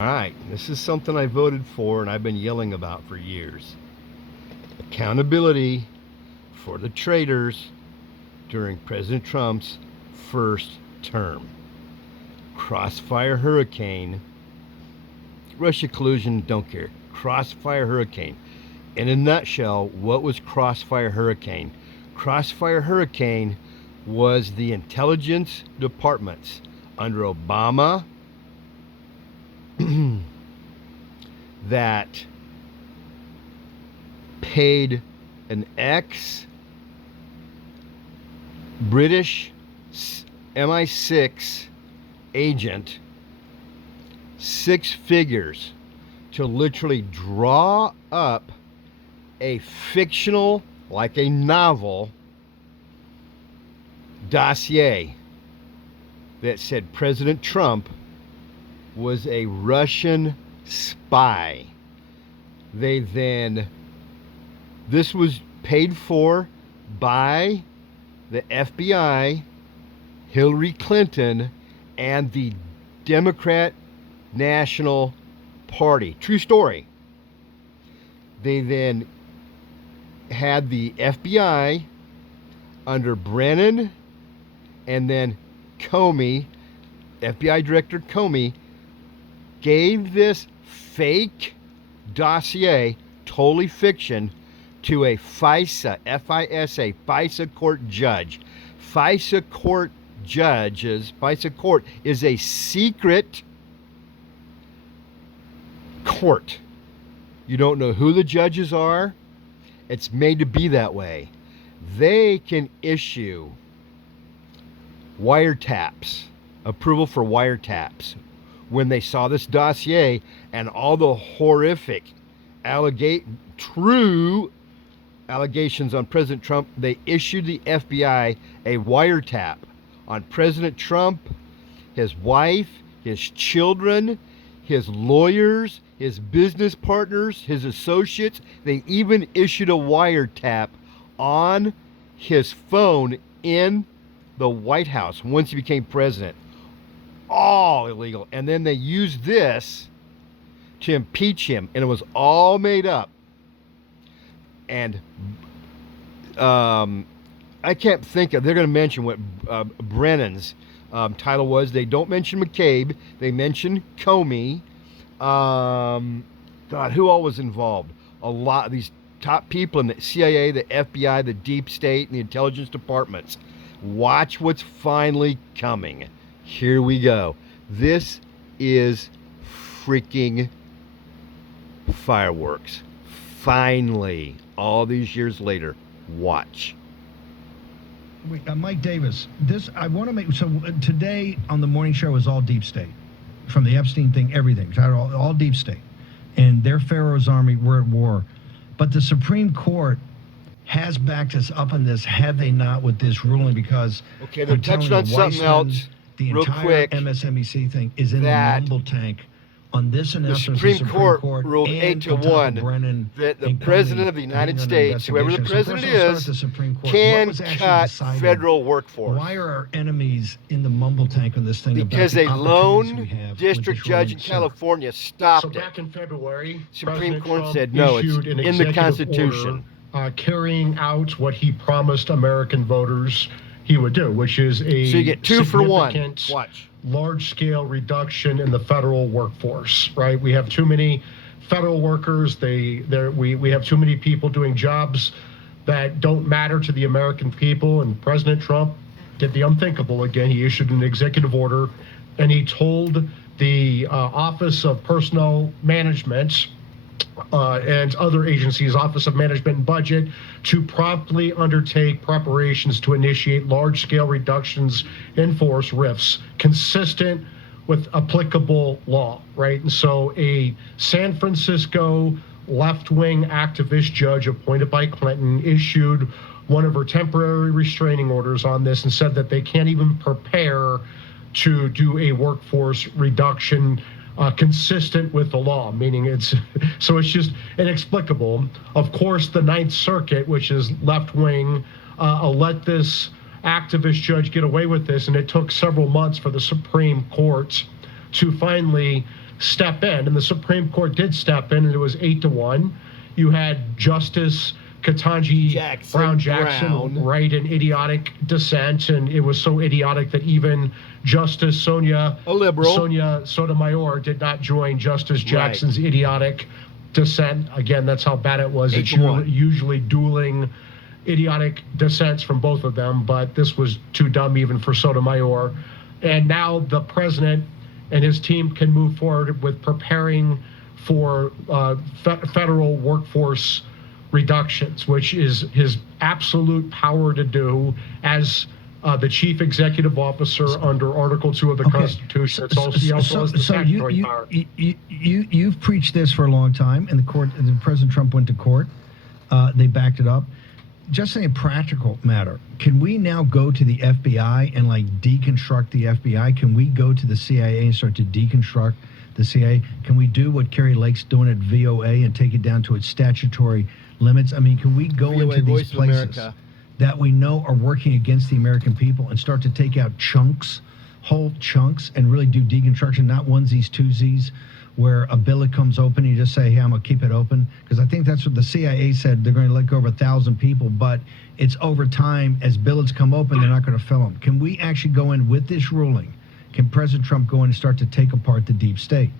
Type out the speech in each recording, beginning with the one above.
All right, this is something I voted for and I've been yelling about for years. Accountability for the traitors during President Trump's first term. Crossfire hurricane, Russia collusion, don't care. Crossfire hurricane. In a nutshell, what was Crossfire Hurricane? Crossfire Hurricane was the intelligence departments under Obama that paid an ex British MI6 agent 6 figures to literally draw up a fictional, like a novel, dossier that said President Trump was a Russian spy. This was paid for by the FBI, Hillary Clinton, and the Democrat National Party. True story. They then had the FBI under Brennan and then Comey, FBI Director Comey, gave this fake dossier, totally fiction, to a FISA, F-I-S-A, FISA court judge. FISA court is a secret court. You don't know who the judges are. It's made to be that way. They can issue wiretaps, approval for wiretaps. When they saw this dossier and all the horrific true allegations on President Trump, they issued the FBI a wiretap on President Trump, his wife, his children, his lawyers, his business partners, his associates. They even issued a wiretap on his phone in the White House once he became president. All illegal. And then they used this to impeach him, and it was all made up. And I can't think of, they're going to mention what Brennan's title was. They don't mention McCabe. They mention Comey. God, who all was involved? A lot of these top people in the CIA, the FBI, the deep state, and the intelligence departments. Watch what's finally coming. Here we go. This is freaking fireworks. Finally, all these years later, watch. Wait, Mike Davis, I want to make, so today on the morning show is all deep state. From the Epstein thing, everything, all deep state. And their Pharaoh's army were at war. But the Supreme Court has backed us up on this, have they not, with this ruling, because okay, they're touching on something else. The real entire quick, MSNBC thing is in the mumble tank on this announcement. The Supreme Court ruled 8-1 that the President of the United States, whoever the president is, can cut federal workforce. Why are our enemies in the mumble tank on this thing? Because a lone district judge in California stopped it. So back in February, Supreme Court said no, it's in the Constitution. Carrying out what he promised American voters he would do, which is a so you get 2 for 1. Watch. Large-scale reduction in the federal workforce. Right, we have too many federal workers. We have too many people doing jobs that don't matter to the American people. And President Trump did the unthinkable again. He issued an executive order, and he told the Office of Personnel Management and other agencies, Office of Management and Budget, to promptly undertake preparations to initiate large-scale reductions in force, RIFs, consistent with applicable law, right? And so a San Francisco left-wing activist judge appointed by Clinton issued one of her temporary restraining orders on this and said that they can't even prepare to do a workforce reduction consistent with the law, meaning it's just inexplicable. Of course, the Ninth Circuit, which is left-wing, let this activist judge get away with this, and it took several months for the Supreme Court to finally step in, and the Supreme Court did step in, and it was 8-1. You had Justice Ketanji Brown Jackson write an idiotic dissent, and it was so idiotic that even Justice Sonia Sotomayor did not join Justice Jackson's idiotic dissent. Again, that's how bad it was. It's usually dueling idiotic dissents from both of them, but this was too dumb even for Sotomayor. And now the president and his team can move forward with preparing for federal workforce reductions, which is his absolute power to do as the chief executive officer under Article 2 of the Constitution. It's also, he also has the statutory power. You've preached this for a long time, and President Trump went to court. They backed it up. Just in a practical matter, can we now go to the FBI and like deconstruct the FBI? Can we go to the CIA and start to deconstruct the CIA? Can we do what Kerry Lake's doing at VOA and take it down to its statutory limits? I mean, can we go into these places that we know are working against the American people and start to take out whole chunks, and really do deconstruction, not onesies, twosies, where a billet comes open, you just say, hey, I'm going to keep it open? Because I think that's what the CIA said. They're going to let go of 1,000 people, but it's over time. As billets come open, they're not going to fill them. Can we actually go in with this ruling? Can President Trump go in and start to take apart the deep state?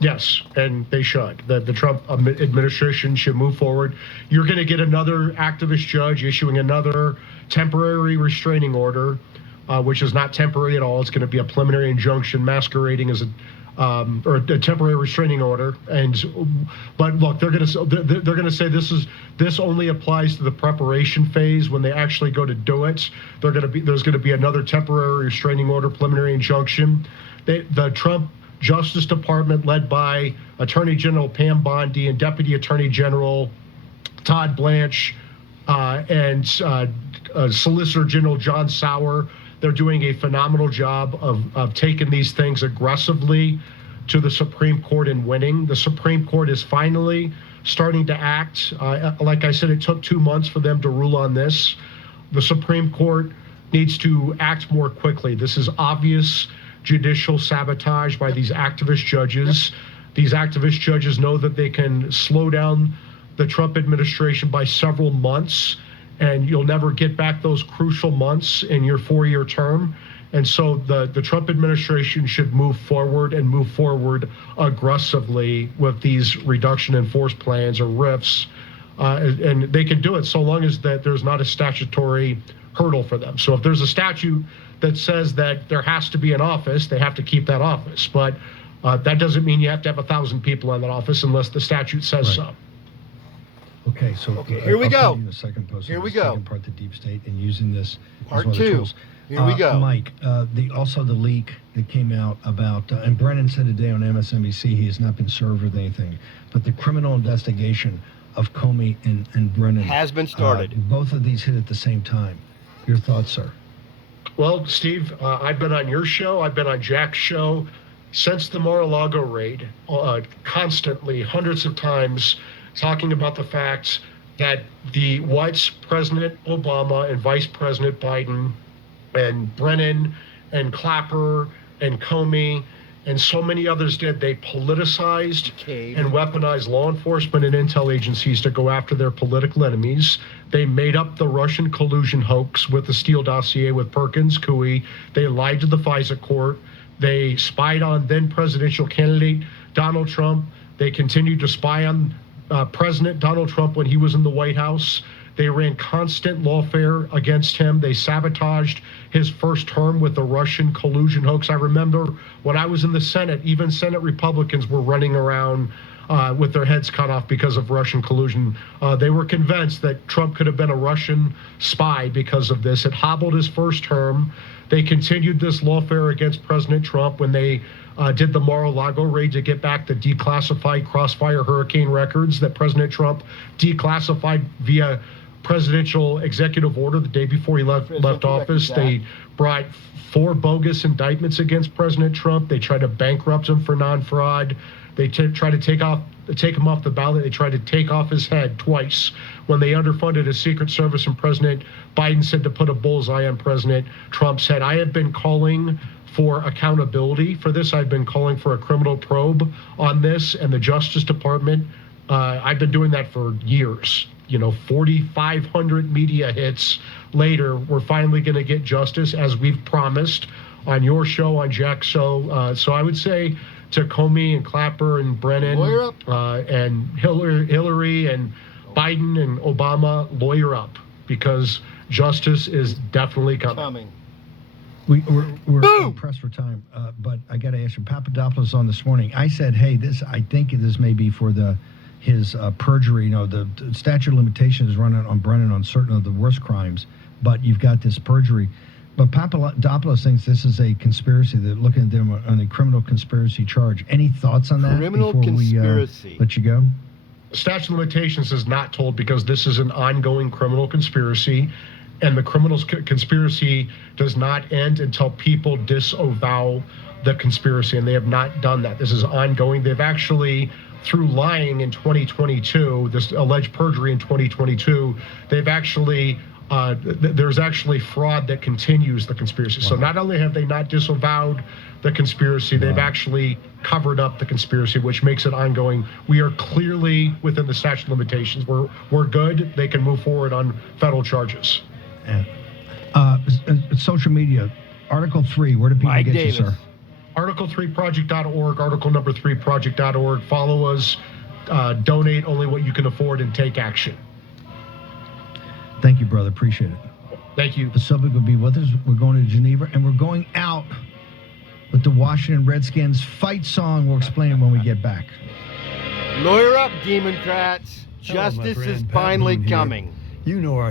Yes, and they should. The Trump administration should move forward. You're going to get another activist judge issuing another temporary restraining order, which is not temporary at all. It's going to be a preliminary injunction masquerading as a temporary restraining order. But look, they're going to say this only applies to the preparation phase. When they actually go to do it, there's going to be another temporary restraining order, preliminary injunction. The Trump Justice Department, led by Attorney General Pam Bondi and Deputy Attorney General Todd Blanche and Solicitor General John Sauer, they're doing a phenomenal job of taking these things aggressively to the Supreme Court and winning. The Supreme Court is finally starting to act. Like I said, it took 2 months for them to rule on this. The Supreme Court needs to act more quickly. This is obvious judicial sabotage by these activist judges. These activist judges know that they can slow down the Trump administration by several months, and you'll never get back those crucial months in your 4-year term. And so the Trump administration should move forward aggressively with these reduction in force plans or RIFs. And they can do it so long as that there's not a statutory hurdle for them. So if there's a statute that says that there has to be an office, they have to keep that office. But that doesn't mean you have to have 1,000 people in that office unless the statute says so. Okay, so here we go. The second post. Here we go. Second part, the deep state, and using this part as 2. Here we go. Mike, also the leak that came out about, and Brennan said today on MSNBC he has not been served with anything, but the criminal investigation of Comey and Brennan has been started. Both of these hit at the same time. Your thoughts, sir? Well, Steve, I've been on your show. I've been on Jack's show since the Mar-a-Lago raid, constantly, hundreds of times, talking about the fact that what President Obama and Vice President Biden and Brennan and Clapper and Comey and so many others did, they politicized and weaponized law enforcement and intel agencies to go after their political enemies. They made up the Russian collusion hoax with the Steele dossier with Perkins Coie. They lied to the FISA court. They spied on then presidential candidate Donald Trump. They continued to spy on President Donald Trump when he was in the White House. They ran constant lawfare against him. They sabotaged his first term with the Russian collusion hoax. I remember when I was in the Senate, even Senate Republicans were running around with their heads cut off because of Russian collusion. They were convinced that Trump could have been a Russian spy because of this. It hobbled his first term. They continued this lawfare against President Trump when they did the Mar-a-Lago raid to get back the declassified Crossfire hurricane records that President Trump declassified via presidential executive order the day before he left office. They brought 4 bogus indictments against President Trump. They tried to bankrupt him for non-fraud. They tried to take him off the ballot. They tried to take off his head twice when they underfunded his Secret Service, and President Biden said to put a bullseye on President Trump's head. I have been calling for accountability for this. I've been calling for a criminal probe on this, and the Justice Department, I've been doing that for years. 4,500 media hits later, we're finally going to get justice, as we've promised on your show, on Jack's show. So I would say to Comey and Clapper and Brennan and Hillary and Biden and Obama, lawyer up, because justice is definitely coming. We're pressed for time, but I got to ask you, Papadopoulos on this morning, I said, hey, I think this may be for his perjury. The statute of limitations is running on Brennan on certain of the worst crimes, but you've got this perjury. But Papadopoulos thinks this is a conspiracy. They're looking at them on a criminal conspiracy charge. Any thoughts on that Criminal before conspiracy. we let you go? Statute of limitations is not told because this is an ongoing criminal conspiracy, and the criminal conspiracy does not end until people disavow the conspiracy, and they have not done that. This is ongoing. They've actually, through lying in 2022, this alleged perjury in 2022, they've actually there's actually fraud that continues the conspiracy. Wow. So not only have they not disavowed the conspiracy, they've actually covered up the conspiracy, which makes it ongoing. We are clearly within the statute of limitations. We're good. They can move forward on federal charges. Social media, Article 3, where do people Mike get Davis. you, sir? Article3project.org, article number 3project.org. Follow us, donate only what you can afford, and take action. Thank you, brother. Appreciate it. Thank you. The subject will be with us. We're going to Geneva, and we're going out with the Washington Redskins fight song. We'll explain it when we get back. Lawyer up, Democrats. Hello, my Justice friend. is Pat finally Boone here. coming. You know our